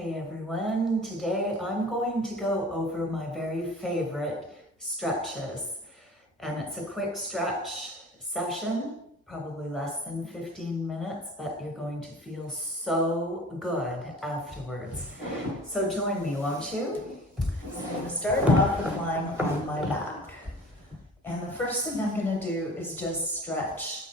Hey everyone, today I'm going to go over my very favorite stretches, and it's a quick stretch session, probably less than 15 minutes, but you're going to feel so good afterwards. So join me, won't you? So I'm going to start off with lying on my back, and the first thing I'm going to do is just stretch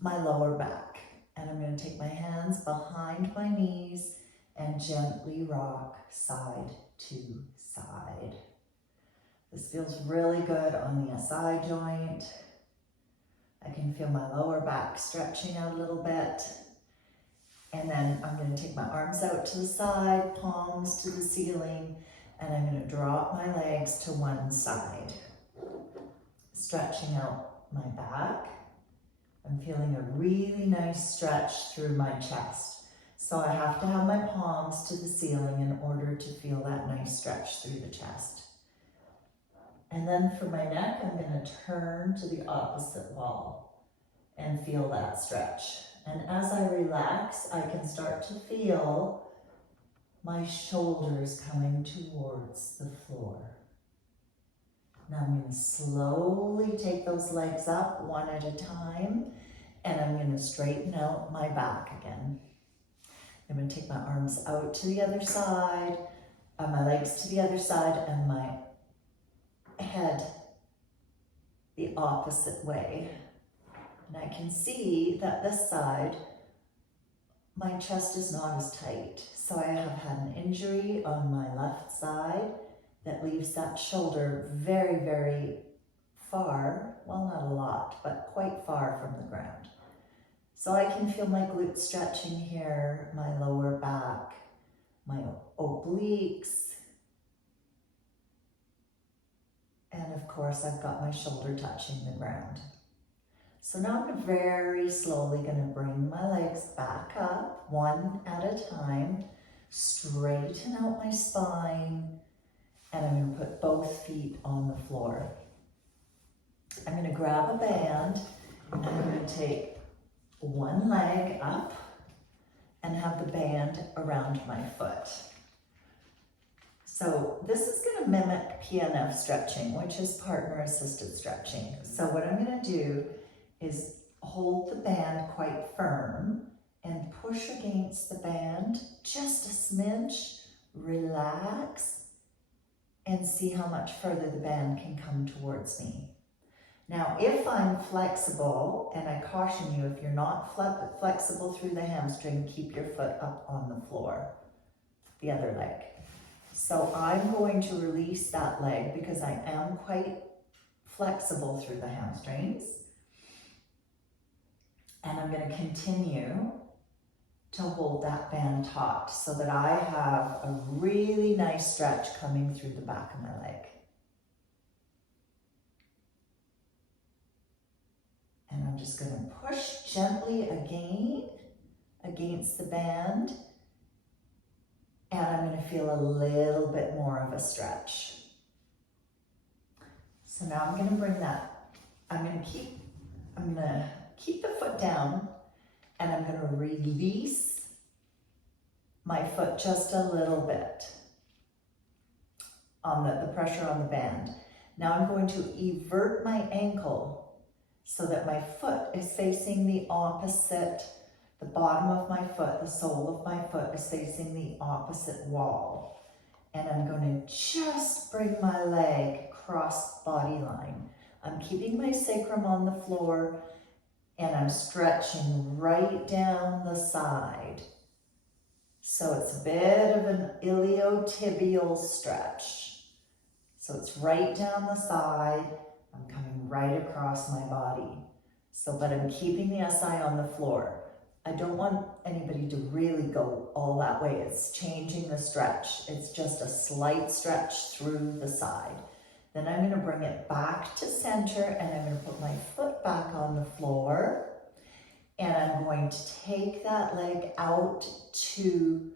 my lower back, and I'm going to take my hands behind my knees and gently rock side to side. This feels really good on the SI joint. I can feel my lower back stretching out a little bit. And then I'm going to take my arms out to the side, palms to the ceiling, and I'm going to drop my legs to one side. Stretching out my back. I'm feeling a really nice stretch through my chest. So I have to have my palms to the ceiling in order to feel that nice stretch through the chest. And then for my neck, I'm going to turn to the opposite wall and feel that stretch. And as I relax, I can start to feel my shoulders coming towards the floor. Now I'm going to slowly take those legs up one at a time, and I'm going to straighten out my back again. I'm going to take my arms out to the other side, my legs to the other side, and my head the opposite way. And I can see that this side, my chest is not as tight. So I have had an injury on my left side that leaves that shoulder very, very far, well, not a lot, but quite far from the ground. So I can feel my glutes stretching here, my lower back, my obliques, and of course I've got my shoulder touching the ground. So now I'm very slowly going to bring my legs back up, one at a time, straighten out my spine, and I'm going to put both feet on the floor. I'm going to grab a band, and I'm going to take one leg up and have the band around my foot. So this is going to mimic PNF stretching, which is partner assisted stretching. So what I'm going to do is hold the band quite firm and push against the band just a smidge, relax, and see how much further the band can come towards me. Now, if I'm flexible, and I caution you, if you're not flexible through the hamstring, keep your foot up on the floor, the other leg. So I'm going to release that leg because I am quite flexible through the hamstrings. And I'm going to continue to hold that band taut so that I have a really nice stretch coming through the back of my leg. And I'm just going to push gently again against the band. And I'm going to feel a little bit more of a stretch. So now I'm going to bring that, I'm going to keep the foot down, and I'm going to release my foot just a little bit on the pressure on the band. Now I'm going to evert my ankle so that my foot is facing the opposite, the bottom of my foot, the sole of my foot is facing the opposite wall. And I'm going to just bring my leg across body line. I'm keeping my sacrum on the floor, and I'm stretching right down the side. So it's a bit of an iliotibial stretch. So it's right down the side. I'm coming right across my body. But I'm keeping the SI on the floor. I don't want anybody to really go all that way. It's changing the stretch. It's just a slight stretch through the side. Then I'm going to bring it back to center, and I'm going to put my foot back on the floor. And I'm going to take that leg out to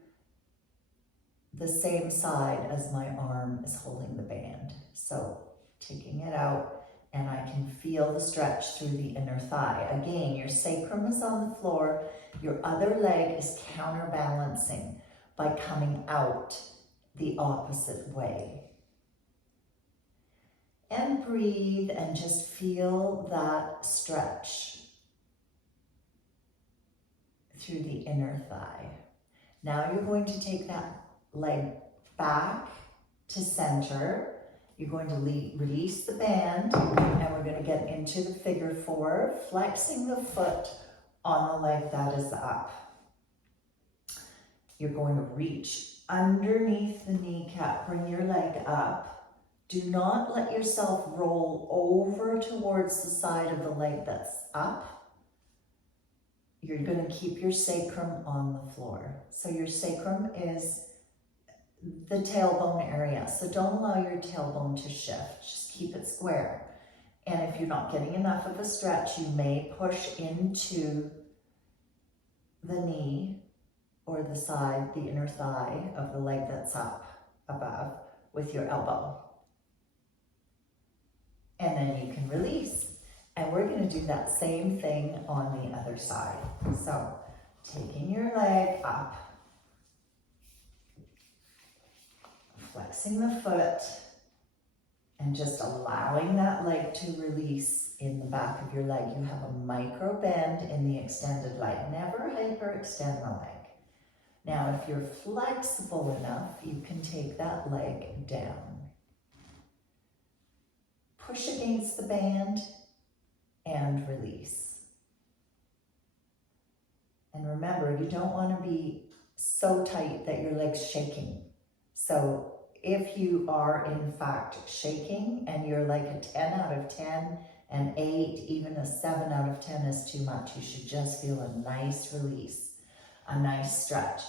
the same side as my arm is holding the band. So taking it out, and I can feel the stretch through the inner thigh. Again, your sacrum is on the floor, your other leg is counterbalancing. by coming out the opposite way. And breathe and just feel that stretch through the inner thigh. Now you're going to take that leg back to center. You're going to release the band, and we're going to get into the figure four, flexing the foot on the leg that is up. You're going to reach underneath the kneecap, bring your leg up. Do not let yourself roll over towards the side of the leg that's up. You're going to keep your sacrum on the floor. So your sacrum is the tailbone area. So don't allow your tailbone to shift. Just keep it square. And if you're not getting enough of a stretch, you may push into the knee or the side, the inner thigh of the leg that's up above with your elbow. And then you can release. And we're going to do that same thing on the other side. So taking your leg up, flexing the foot, and just allowing that leg to release in the back of your leg. You have a micro bend in the extended leg. Never hyperextend the leg. Now, if you're flexible enough, you can take that leg down. Push against the band and release. And remember, you don't want to be so tight that your leg's shaking. So if you are in fact shaking and you're like a 10 out of 10, an 8, even a 7 out of 10 is too much, you should just feel a nice release, a nice stretch.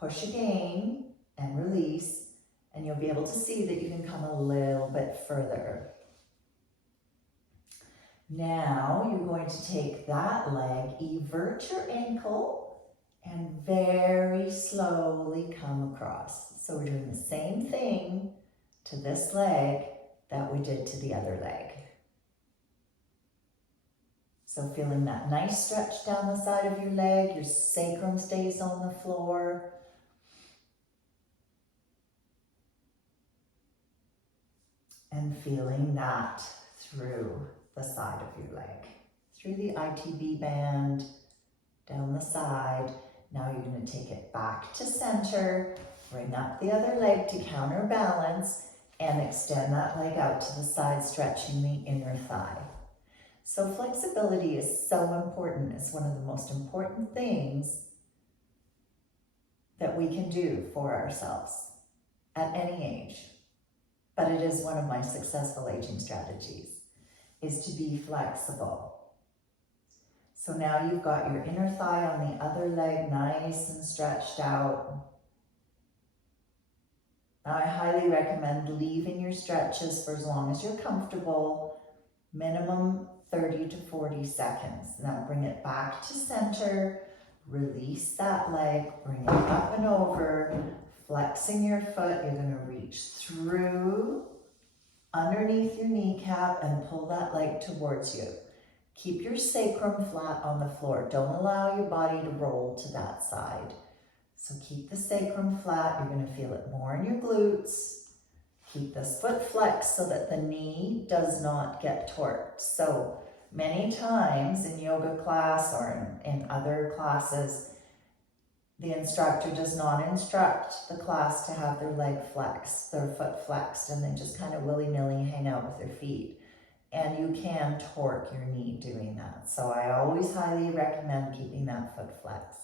Push again and release, and you'll be able to see that you can come a little bit further. Now you're going to take that leg, evert your ankle, and very slowly come across. So we're doing the same thing to this leg that we did to the other leg. So feeling that nice stretch down the side of your leg, your sacrum stays on the floor. And feeling that through the side of your leg, through the ITB band, down the side. Now you're going to take it back to center, bring up the other leg to counterbalance, and extend that leg out to the side, stretching the inner thigh. So flexibility is so important. It's one of the most important things that we can do for ourselves at any age. But it is one of my successful aging strategies, is to be flexible. So now you've got your inner thigh on the other leg nice and stretched out. Now I highly recommend leaving your stretches for as long as you're comfortable, minimum 30 to 40 seconds. Now bring it back to center, release that leg, bring it up and over, flexing your foot. You're going to reach through underneath your kneecap and pull that leg towards you. Keep your sacrum flat on the floor. Don't allow your body to roll to that side. So keep the sacrum flat. You're going to feel it more in your glutes. Keep this foot flexed so that the knee does not get torqued. So many times in yoga class or in other classes, the instructor does not instruct the class to have their leg flexed, their foot flexed, and then just kind of willy-nilly hang out with their feet. And you can torque your knee doing that. So I always highly recommend keeping that foot flexed.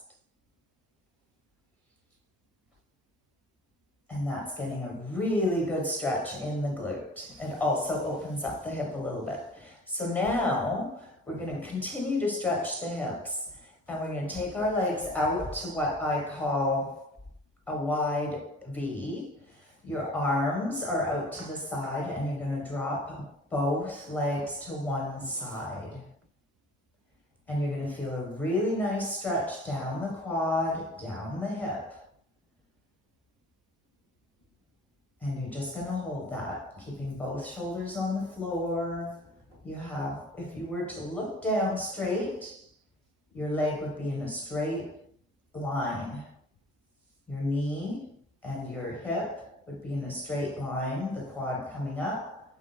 And that's getting a really good stretch in the glute. It also opens up the hip a little bit. So now we're going to continue to stretch the hips. And we're going to take our legs out to what I call a wide V. Your arms are out to the side, and you're going to drop both legs to one side. And you're going to feel a really nice stretch down the quad, down the hip. And you're just going to hold that, keeping both shoulders on the floor. You have, if you were to look down straight, your leg would be in a straight line. Your knee and your hip would be in a straight line, the quad coming up.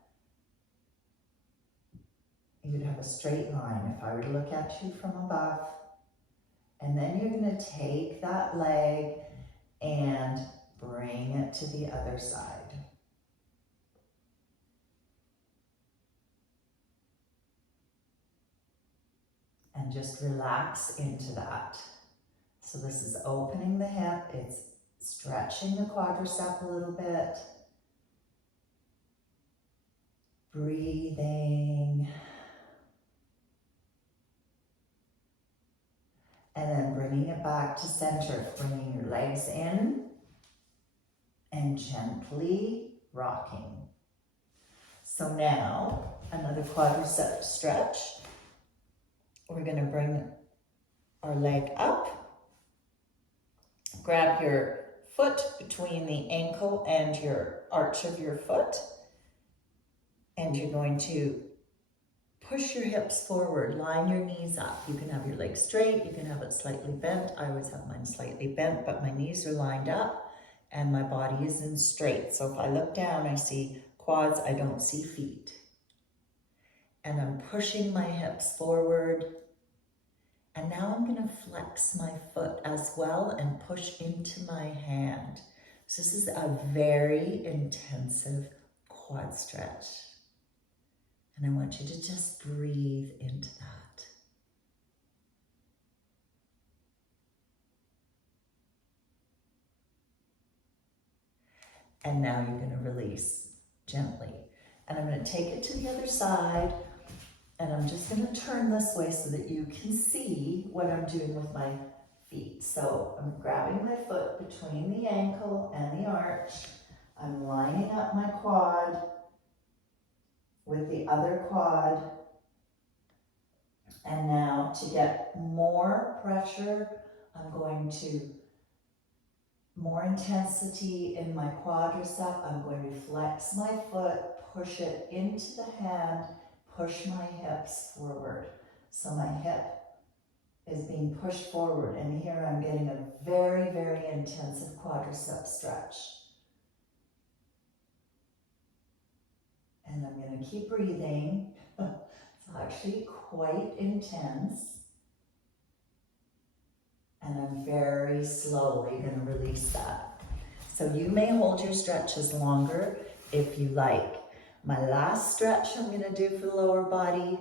You'd have a straight line if I were to look at you from above. And then you're going to take that leg and bring it to the other side. And just relax into that. So this is opening the hip, it's stretching the quadricep a little bit. Breathing. And then bringing it back to center, bringing your legs in and gently rocking. So now, another quadricep stretch. We're going to bring our leg up. Grab your foot between the ankle and your arch of your foot. And you're going to push your hips forward, line your knees up. You can have your legs straight, you can have it slightly bent. I always have mine slightly bent, but my knees are lined up and my body is in straight. So if I look down, I see quads, I don't see feet. And I'm pushing my hips forward. And now I'm going to flex my foot as well and push into my hand. So this is a very intensive quad stretch. And I want you to just breathe into that. And now you're going to release gently. And I'm going to take it to the other side. And I'm just going to turn this way so that you can see what I'm doing with my feet. So I'm grabbing my foot between the ankle and the arch. I'm lining up my quad with the other quad. And now to get more pressure, I'm going to, more intensity in my quadricep, I'm going to flex my foot, push it into the hand, push my hips forward. So my hip is being pushed forward, and here I'm getting a very, very intensive quadricep stretch. And I'm going to keep breathing. It's actually quite intense. And I'm very slowly going to release that. So you may hold your stretches longer if you like. My last stretch I'm going to do for the lower body,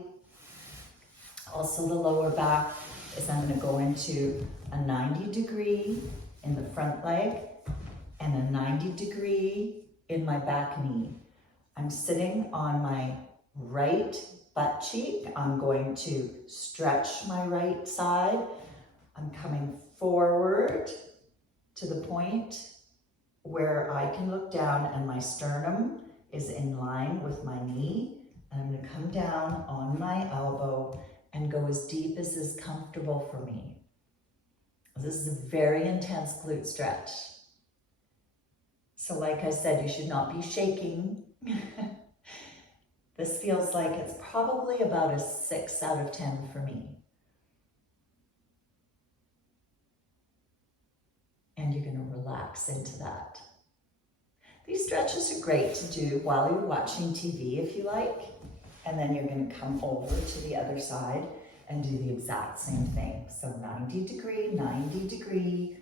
also the lower back, is I'm going to go into a 90 degree in the front leg and a 90 degree in my back knee. I'm sitting on my right butt cheek. I'm going to stretch my right side. I'm coming forward to the point where I can look down and my sternum is in line with my knee. And I'm going to come down on my elbow and go as deep as is comfortable for me. This is a very intense glute stretch. So like I said, you should not be shaking. This feels like it's probably about a 6 out of 10 for me. And you're going to relax into that. These stretches are great to do while you're watching TV if you like. And then you're going to come over to the other side and do the exact same thing. So 90 degree,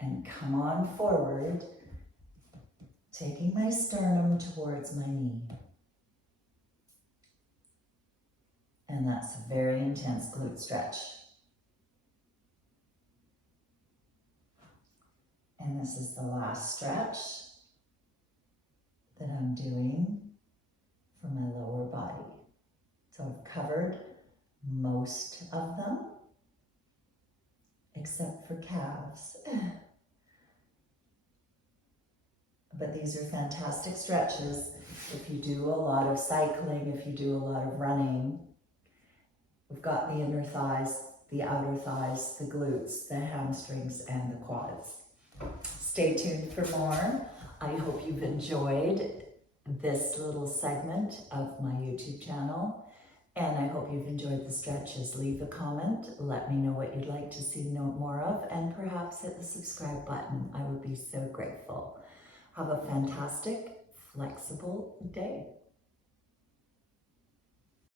and come on forward, taking my sternum towards my knee. And that's a very intense glute stretch. And this is the last stretch that I'm doing for my lower body. So I've covered most of them, except for calves. But these are fantastic stretches if you do a lot of cycling, if you do a lot of running. We've got the inner thighs, the outer thighs, the glutes, the hamstrings, and the quads. Stay tuned for more. I hope you've enjoyed this little segment of my YouTube channel. And I hope you've enjoyed the stretches. Leave a comment, let me know what you'd like to see more of, and perhaps hit the subscribe button. I would be so grateful. Have a fantastic, flexible day.